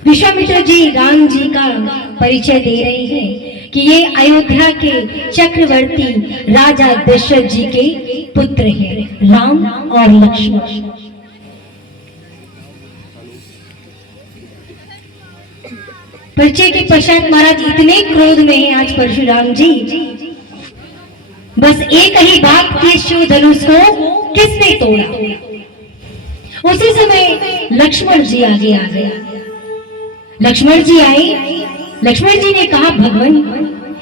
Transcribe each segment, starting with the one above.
विश्वामित्र जी राम जी का परिचय दे रहे हैं कि ये अयोध्या के चक्रवर्ती राजा दशरथ जी के पुत्र हैं, राम और लक्ष्मण। परिचय के पश्चात महाराज इतने क्रोध में हैं आज परशुराम जी, बस एक ही बात के शिव धनुष को किसने तोड़ा। उसी समय लक्ष्मण जी आगे आ गए। लक्ष्मण जी आए, लक्ष्मण जी ने कहा भगवान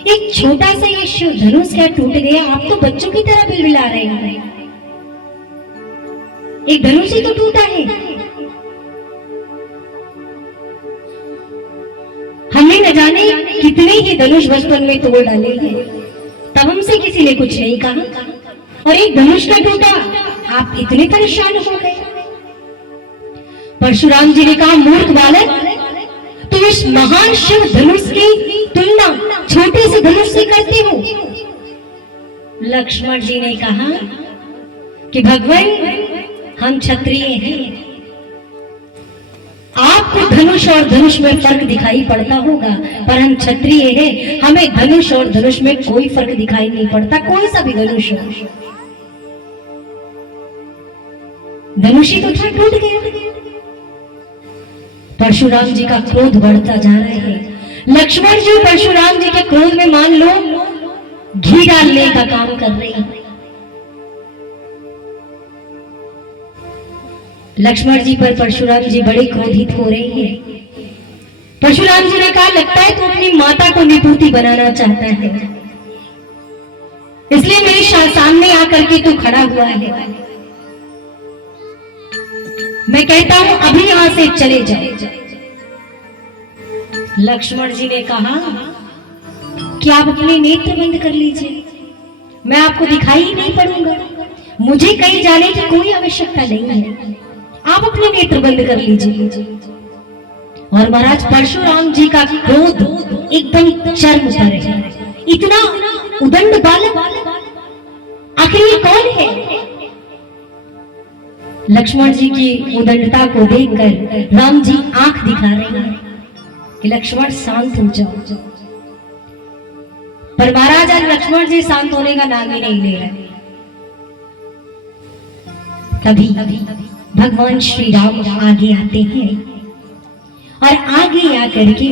एक छोटा सा ये शिव धनुष क्या टूट गया, आप तो बच्चों की तरह बिलबिला रहे हैं, एक धनुष ही तो टूटा है, हमने न जाने कितने ही धनुष बचपन में तोड़ डाले हैं, तब हमसे किसी ने कुछ नहीं कहा और एक धनुष का टूटा आप इतने परेशान हो गए। परशुराम जी ने कहा मूर्ख बालक, तुम इस महान शिव धनुष की तुलना छोटे से धनुष से करते हो। लक्ष्मण जी ने कहा कि भगवान हम क्षत्रिय हैं, आपको धनुष और धनुष में फर्क दिखाई पड़ता होगा, पर हम क्षत्रिय हैं, हमें धनुष और धनुष में कोई फर्क दिखाई नहीं पड़ता, कोई सा भी धनुष हो, धनुष ही तो था, टूट गया। परशुराम जी का क्रोध बढ़ता जा रहा है। लक्ष्मण जी परशुराम जी के क्रोध में मान लो घी डालने का काम कर रहे हैं। लक्ष्मण जी पर परशुराम जी बड़े क्रोधित हो रहे हैं। परशुराम जी ने कहा लगता है तू अपनी माता को निपुति बनाना चाहता है, इसलिए मेरे सामने आकर के तू खड़ा हुआ है। मैं कहता हूं अभी यहां से चले जाओ। लक्ष्मण जी ने कहा कि आप अपने नेत्र बंद कर लीजिए, मैं आपको दिखाई ही नहीं पड़ूंगा, मुझे कहीं जाने की कोई आवश्यकता नहीं है, आप अपने नेत्र बंद कर लीजिए। और महाराज परशुराम जी का क्रोध एकदम चरम पर है। इतना उदंड बालक, आखिर ये कौन है? लक्ष्मण जी की उदंडता को देखकर राम जी आंख दिखा रहे हैं कि लक्ष्मण शांत हो जाओ, पर महाराज आज लक्ष्मण जी शांत होने का नाम ही नहीं ले रहे। तभी भगवान श्री राम आगे आते हैं और आगे आकर के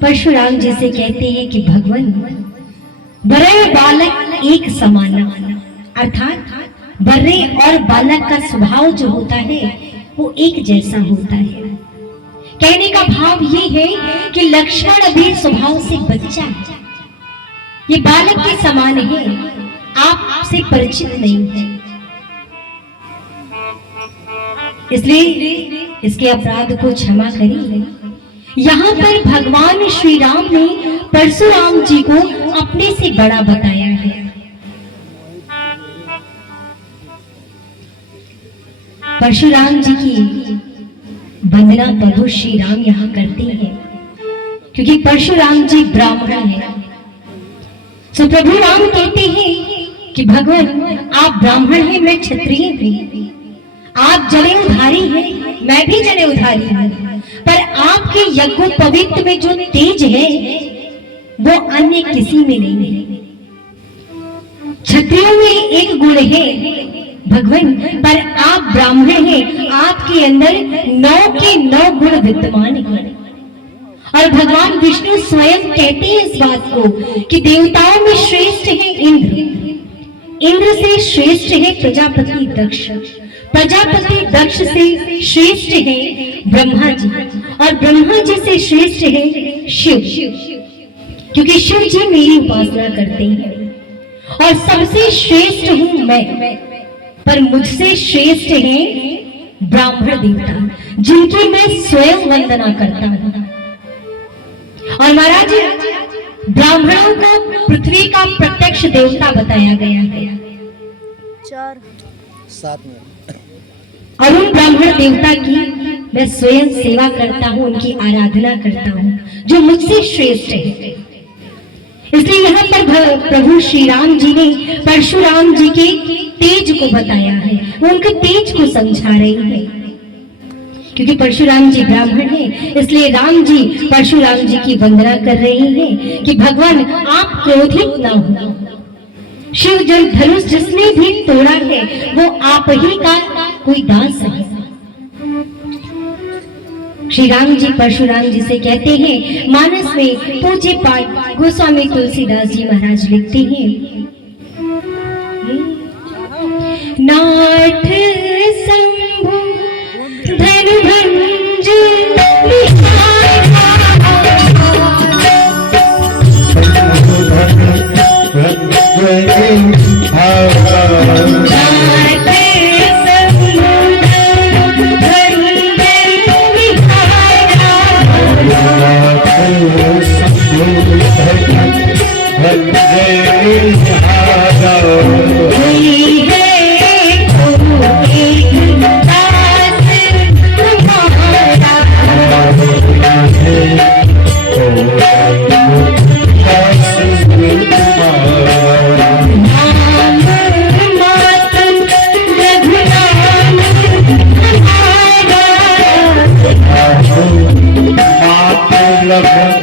परशुराम जी से कहते हैं कि भगवान बड़े बालक एक समान, अर्थात बर्रे और बालक का स्वभाव जो होता है वो एक जैसा होता है। कहने का भाव ये है कि लक्ष्मण अभी स्वभाव से बच्चा है, ये बालक के समान है, आपसे परिचित नहीं है, इसलिए इसके अपराध को क्षमा करिए। यहाँ पर भगवान श्री राम ने परशुराम जी को अपने से बड़ा बताया है। परशुराम जी की वंदना प्रभु श्री राम यहाँ करते हैं, क्योंकि परशुराम जी ब्राह्मण हैं। तो प्रभु राम कहते हैं कि भगवान आप ब्राह्मण हैं, मैं क्षत्रिय हूँ, आप जनेऊधारी हैं, मैं भी जनेऊधारी हूँ, पर आपके यज्ञोपवीत में जो तेज है वो अन्य किसी में नहीं है। क्षत्रियों में एक गुण है भगवान, पर आप ब्राह्मण हैं, आपके अंदर 9 के 9 गुण विद्यमान हैं। और भगवान विष्णु स्वयं कहते हैं इस बात को कि देवताओं में श्रेष्ठ है इंद्र, इंद्र से श्रेष्ठ है प्रजापति दक्ष, प्रजापति दक्ष से श्रेष्ठ है ब्रह्मा जी, और ब्रह्मा जी से श्रेष्ठ है शिव, क्योंकि शिव जी मेरी उपासना करते हैं। और सबसे श्रेष्ठ हूं मैं, पर मुझसे श्रेष्ठ हैं ब्राह्मण देवता, जिनकी मैं स्वयं वंदना करता हूं। और महाराज ब्राह्मणों को पृथ्वी का प्रत्यक्ष देवता बताया गया है। 4-7 मिनट। और उन ब्राह्मण देवता की मैं स्वयं सेवा करता हूं, उनकी आराधना करता हूं, जो मुझसे श्रेष्ठ है। इसलिए यहाँ पर प्रभु श्री राम जी ने परशुराम जी के तेज को बताया है, वो उनके तेज को समझा रहे हैं क्योंकि परशुराम जी ब्राह्मण हैं, इसलिए राम जी परशुराम जी की वंदना कर रहे हैं कि भगवान आप क्रोधित ना हो। शिव जल धनुष जिसने भी तोड़ा है वो आप ही का कोई दास है। श्री राम जी परशुराम जी से कहते हैं, मानस में पूज्य पाठ गोस्वामी तुलसीदास जी महाराज लिखते हैं, नाथ शंभु धनु भंज love